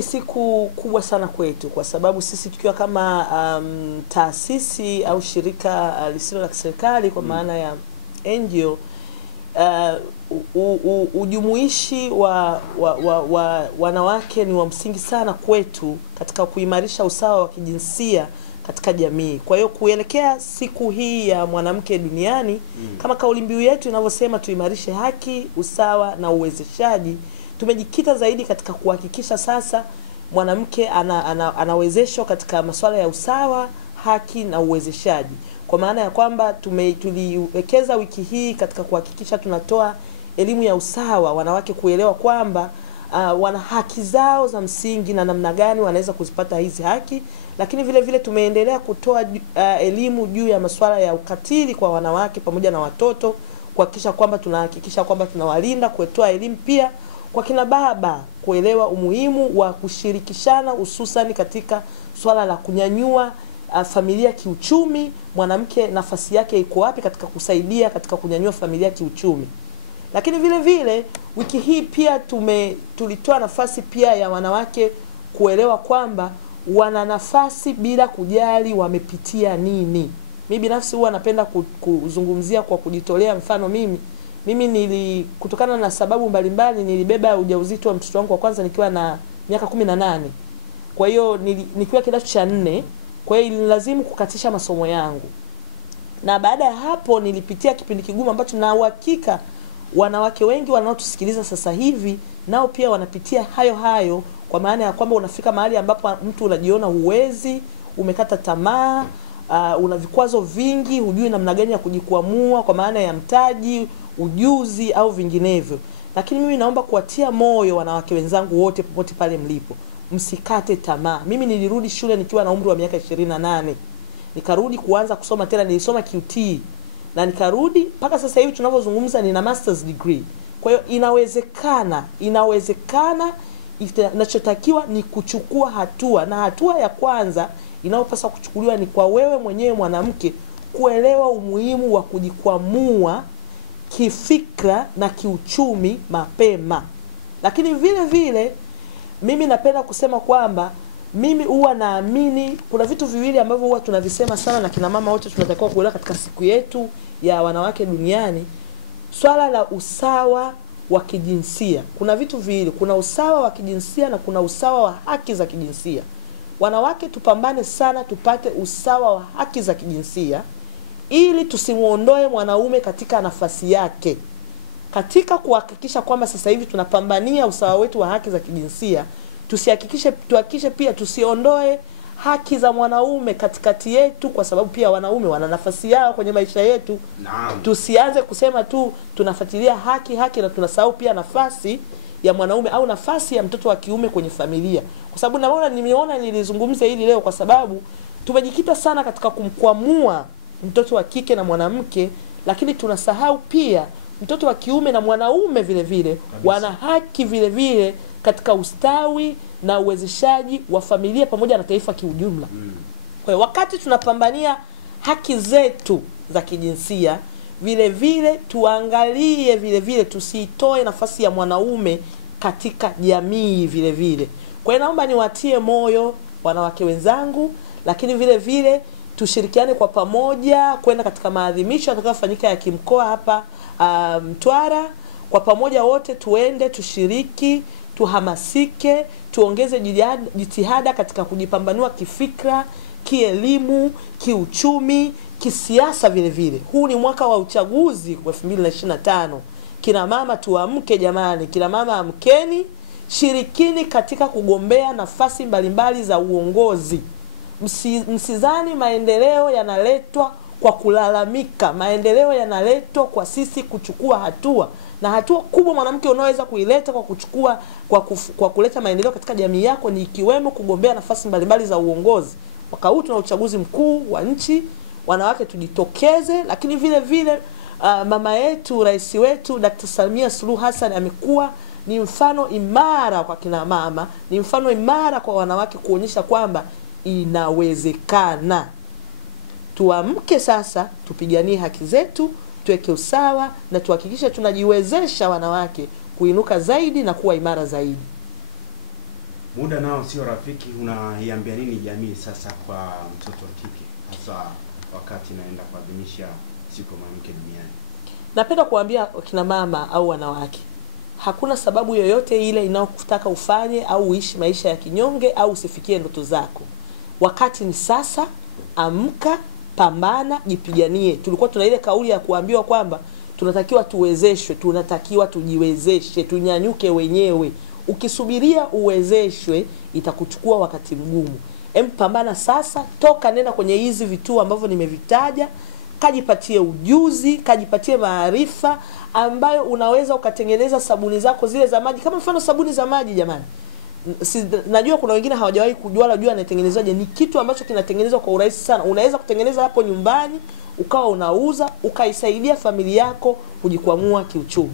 ni siku kubwa sana kwetu kwa sababu sisi tukiwa kama taasisi au shirika lisilo la kiserikali kwa maana ya NGO, ujumuishi wa wanawake ni wa msingi sana kwetu katika kuimarisha usawa wa kijinsia katika jamii. Kwa hiyo kuelekea siku hii ya mwanamke duniani, kama kauli mbiu yetu inavyosema tuimarishe haki, usawa na uwezeshaji, tumejikita zaidi katika kuhakikisha sasa mwanamke anawezeshwa katika masuala ya usawa, haki na uwezeshaji. Kwa maana ya kwamba tuliwekeza wiki hii katika kuhakikisha tunatoa elimu ya usawa, wanawake kuelewa kwamba wana haki zao za msingi na namna gani wanaweza kuzipata hizi haki. Lakini vile vile tumeendelea kutoa elimu juu ya masuala ya ukatili kwa wanawake pamoja na watoto, kuhakikisha kwamba tunahakikisha kwamba tunawalinda, kutoa elimu pia kwa kina baba kuelewa umuhimu wa kushirikishana hususan katika swala la kunyanyua familia kiuchumi. Mwanamke nafasi yake iko wapi katika kusaidia katika kunyanyua familia kiuchumi. Lakini vile vile wiki hii pia tulitoa nafasi pia ya wanawake kuelewa kwamba wana nafasi bila kujali wamepitia nini. Mimi binafsi huwa napenda kuzungumzia kwa kujitolea. Mfano mimi kutokana na sababu mbalimbali nilibeba ujauzito wa mtoto wangu wa kwanza nikiwa na miaka 18. Kwa hiyo nikiwa kidato cha 4, kwa hiyo ililazimu kukatisha masomo yangu. Na baada ya hapo nilipitia kipindi kigumu ambacho na uhakika wanawake wengi wanaotusikiliza sasa hivi nao pia wanapitia hayo, kwa maana ya kwamba unafika mahali ambapo mtu unajiona huwezi, umekata tamaa, una vikwazo vingi, hujui namna gani ya kujikwamua kwa maana ya mtaji, ujuzi au vinginevyo. Lakini mimi naomba kuwatia moyo wanawake wenzangu wote popote pale mlipo, msikate tamaa. Mimi nilirudi shule nikiwa na umri wa miaka 28. Nikarudi kuanza kusoma tena, nilisoma QT. Na nikarudi mpaka sasa hivi tunavyozungumza nina master's degree. Kwa hiyo inawezekana. Inachotakiwa ni kuchukua hatua, na hatua ya kwanza inayopaswa kuchukuliwa ni kwa wewe mwenyewe mwanamke kuelewa umuhimu wa kujikwamua kifikra na kiuchumi mapema. Lakini vile vile mimi napenda kusema kwamba mimi huwa naamini kuna vitu viwili ambavyo huwa tunavisema sana na kina mama wote tunatakiwa kuelewa katika siku yetu ya wanawake duniani. Swala la usawa wa kijinsia. Kuna vitu viwili, kuna usawa wa kijinsia na kuna usawa wa haki za kijinsia. Wanawake tupambane sana tupate usawa wa haki za kijinsia ili tusimuondoe mwanaume katika nafasi yake. Katika kuhakikisha kwamba sasa hivi tunapambania usawa wetu wa haki za kijinsia, tuhakikishe pia tusiondoe haki za mwanaume katikati yetu, kwa sababu pia wanaume wana nafasi yao kwenye maisha yetu. Tusianze kusema tu tunafuatilia haki na tunasahau pia nafasi ya mwanaume au nafasi ya mtoto wa kiume kwenye familia. Kwa sababu nimeona nilizungumza hili leo kwa sababu tumejikita sana katika kumkwamua mtoto wa kike na mwanamke, lakini tunasahau pia mtoto wa kiume na mwanaume vile vile wana haki vile vile katika ustawi na uwezeshaji wa familia pamoja na taifa kiujumla. Kwa hiyo wakati tunapambania haki zetu za kijinsia, vile vile tuangalie vile vile tusitoe nafasi ya mwanaume katika jamii vile vile. Kwa hiyo naomba niwatie moyo wanawake wenzangu, lakini vile vile tushirikiane kwa pamoja kwenda katika maadhimisho yatakayofanyika ya kimkoa hapa Mtwara. Kwa pamoja wote tuende, tushiriki, tuhamasike, tuongeze jitihada katika kujipambanua kifikra, kielimu, kiuchumi, kisiasa vile vile. Huu ni mwaka wa uchaguzi wa 2025. Kina mama tuamke jamani, kina mama amkeni, shirikini katika kugombea nafasi mbalimbali za uongozi. Msizani maendeleo yanaletwa kwa kulalamika. Maendeleo yanaletwa kwa sisi kuchukua hatua. Na hatua kubwa mwanamke unaweza kuileta kwa kuleta maendeleo katika jamii yako ni ikiwemo kugombea nafasi mbalimbali za uongozi. Mwaka huu tuna uchaguzi mkuu wa nchi, wanawake tujitokeze. Lakini vile vile mama yetu, rais wetu Dr. Samia Suluhu Hassan amekuwa ni mfano imara kwa kina mama, ni mfano imara kwa wanawake kuonyesha kwamba inawezekana. Tuamke sasa, tupiganie haki zetu, tuweke usawa na tuhakikishe tunajiwezesha wanawake kuinuka zaidi na kuwa imara zaidi. Muda nao sio rafiki. Unaiambia nini jamii sasa kwa mtoto wa kike hasa wakati naenda kuadhimisha siku ya mwanamke duniani? Napenda kuambia kina mama au wanawake, hakuna sababu yoyote ile inayokutaka ufanye au uishi maisha ya kinyonge au usifikie ndoto zako. Wakati ni sasa, amka, pambana, jipiganie. Tulikuwa tuna ile kauli ya kuambiwa kwamba tunatakiwa tuwezeshwe, tunatakiwa tujiwezeshe, tunyanyuke wenyewe. Ukisubiria uwezeshwe itakuchukua wakati mgumu. Pambana sasa, toka nenda kwenye hizi vituo ambavyo nimevitaja, kajipatie ujuzi, kajipatie maarifa ambayo unaweza ukatengeneza sabuni zako zile za maji. Kama mfano sabuni za maji jamani. Najua kuna wengine hawajawahi kujua anatengenezaje. Ni kitu ambacho kinatengenezwa kwa urahisi sana. Unaweza kutengeneza hapo nyumbani, ukawa unauza, ukaisaidia familia yako kujikwamua kiuchumi.